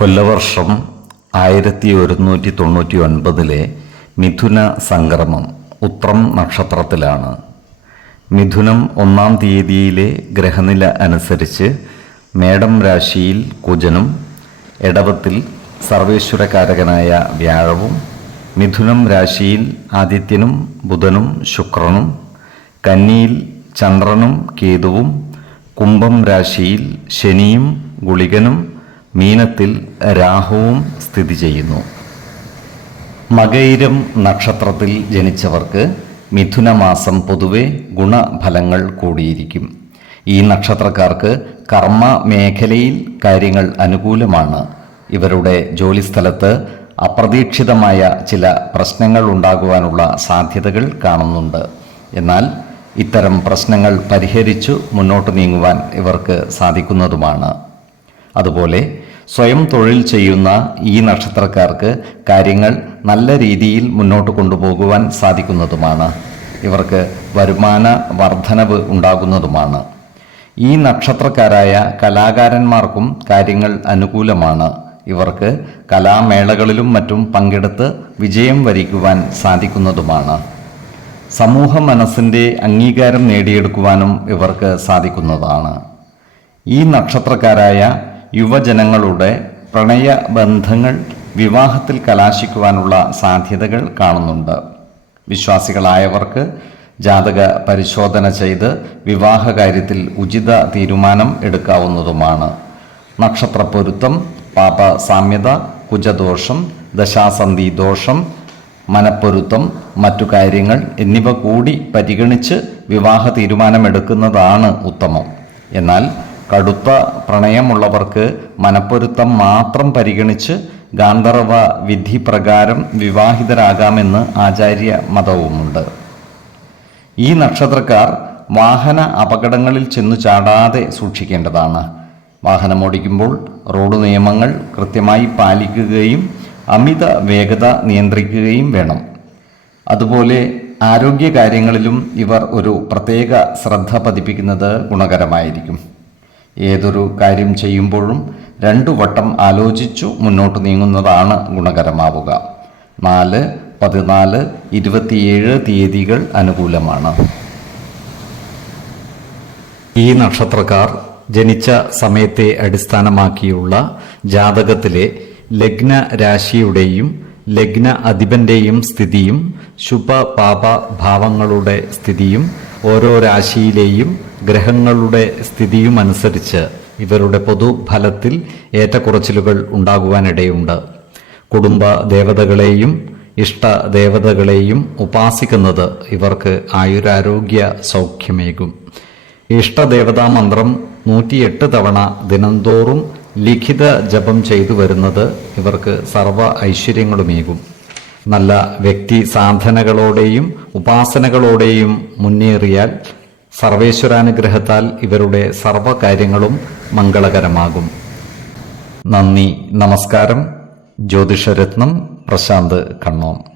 കൊല്ലവർഷം ആയിരത്തി ഒരുന്നൂറ്റി തൊണ്ണൂറ്റി ഒൻപതിലെ മിഥുന സംക്രമം ഉത്രം നക്ഷത്രത്തിലാണ്. മിഥുനം ഒന്നാം തീയതിയിലെ ഗ്രഹനില അനുസരിച്ച് മേടം രാശിയിൽ കുജനും എടവത്തിൽ സർവേശ്വരകാരകനായ വ്യാഴവും മിഥുനം രാശിയിൽ ആദിത്യനും ബുധനും ശുക്രനും കന്നിയിൽ ചന്ദ്രനും കേതുവും കുംഭം രാശിയിൽ ശനിയും ഗുളികനും മീനത്തിൽ രാഹുവും സ്ഥിതി ചെയ്യുന്നു. മകൈരം നക്ഷത്രത്തിൽ ജനിച്ചവർക്ക് മിഥുനമാസം പൊതുവെ ഗുണഫലങ്ങൾ കൂടിയിരിക്കും. ഈ നക്ഷത്രക്കാർക്ക് കർമ്മ മേഖലയിൽ കാര്യങ്ങൾ അനുകൂലമാണ്. ഇവരുടെ ജോലിസ്ഥലത്ത് അപ്രതീക്ഷിതമായ ചില പ്രശ്നങ്ങൾ ഉണ്ടാകുവാനുള്ള സാധ്യതകൾ കാണുന്നുണ്ട്. എന്നാൽ ഇത്തരം പ്രശ്നങ്ങൾ പരിഹരിച്ചു മുന്നോട്ട് നീങ്ങുവാൻ ഇവർക്ക് സാധിക്കുന്നതുമാണ്. അതുപോലെ സ്വയം തൊഴിൽ ചെയ്യുന്ന ഈ നക്ഷത്രക്കാർക്ക് കാര്യങ്ങൾ നല്ല രീതിയിൽ മുന്നോട്ട് കൊണ്ടുപോകുവാൻ സാധിക്കുന്നതുമാണ്. ഇവർക്ക് വരുമാന വർധനവ് ഉണ്ടാകുന്നതുമാണ്. ഈ നക്ഷത്രക്കാരായ കലാകാരന്മാർക്കും കാര്യങ്ങൾ അനുകൂലമാണ്. ഇവർക്ക് കലാമേളകളിലും മറ്റും പങ്കെടുത്ത് വിജയം വരിക്കുവാൻ സാധിക്കുന്നതുമാണ്. സമൂഹ മനസ്സിന്റെ അംഗീകാരം നേടിയെടുക്കുവാനും ഇവർക്ക് സാധിക്കുന്നതാണ്. ഈ നക്ഷത്രക്കാരായ യുവജനങ്ങളുടെ പ്രണയ ബന്ധങ്ങൾ വിവാഹത്തിൽ കലാശിക്കുവാനുള്ള സാധ്യതകൾ കാണുന്നുണ്ട്. വിശ്വാസികളായവർക്ക് ജാതക പരിശോധന ചെയ്ത് വിവാഹ കാര്യത്തിൽ ഉചിത തീരുമാനം എടുക്കാവുന്നതുമാണ്. നക്ഷത്രപ്പൊരുത്തം പാപ സാമ്യത കുജദോഷം ദശാസന്ധി ദോഷം മനപ്പൊരുത്തം മറ്റു കാര്യങ്ങൾ എന്നിവ കൂടി പരിഗണിച്ച് വിവാഹ തീരുമാനമെടുക്കുന്നതാണ് ഉത്തമം. എന്നാൽ കടുത്ത പ്രണയമുള്ളവർക്ക് മനപ്പൊരുത്തം മാത്രം പരിഗണിച്ച് ഗാന്ധർവ വിധി പ്രകാരം വിവാഹിതരാകാമെന്ന് ആചാര്യ മതവുമുണ്ട്. ഈ നക്ഷത്രക്കാർ വാഹന അപകടങ്ങളിൽ ചെന്നു ചാടാതെ സൂക്ഷിക്കേണ്ടതാണ്. വാഹനമോടിക്കുമ്പോൾ റോഡ് നിയമങ്ങൾ കൃത്യമായി പാലിക്കുകയും അമിത വേഗത നിയന്ത്രിക്കുകയും വേണം. അതുപോലെ ആരോഗ്യ കാര്യങ്ങളിലും ഇവർ ഒരു പ്രത്യേക ശ്രദ്ധ പതിപ്പിക്കുന്നത് ഗുണകരമായിരിക്കും. ഏതൊരു കാര്യം ചെയ്യുമ്പോഴും രണ്ടു വട്ടം ആലോചിച്ചു മുന്നോട്ട് നീങ്ങുന്നതാണ് ഗുണകരമാവുക. നാല് പതിനാല് ഇരുപത്തിയേഴ് തീയതികൾ അനുകൂലമാണ്. ഈ നക്ഷത്രക്കാർ ജനിച്ച സമയത്തെ അടിസ്ഥാനമാക്കിയുള്ള ജാതകത്തിലെ ലഗ്ന രാശിയുടെയും ലഗ്ന അധിപന്റെയും സ്ഥിതിയും ശുഭ പാപ ഭാവങ്ങളുടെ സ്ഥിതിയും ഓരോ രാശിയിലെയും ഗ്രഹങ്ങളുടെ സ്ഥിതിയും അനുസരിച്ച് ഇവരുടെ പൊതുഫലത്തിൽ ഏറ്റക്കുറച്ചിലുകൾ ഉണ്ടാകുവാനിടയുണ്ട്. കുടുംബ ദേവതകളെയും ഇഷ്ട ദേവതകളെയും ഉപാസിക്കുന്നത് ഇവർക്ക് ആയുരാരോഗ്യ സൗഖ്യമേകും. ഇഷ്ടദേവതാ മന്ത്രം നൂറ്റിയെട്ട് തവണ ദിനംതോറും ലിഖിത ജപം ചെയ്തു വരുന്നത് ഇവർക്ക് സർവ ഐശ്വര്യങ്ങളുമേകും. നല്ല വ്യക്തി സാധനകളോടെയും ഉപാസനകളോടെയും മുന്നേറിയാൽ സർവേശ്വരാനുഗ്രഹത്താൽ ഇവരുടെ സർവകാര്യങ്ങളും മംഗളകരമാകും. നന്ദി നമസ്കാരം. ജ്യോതിഷരത്നം പ്രശാന്ത് കണ്ണോം.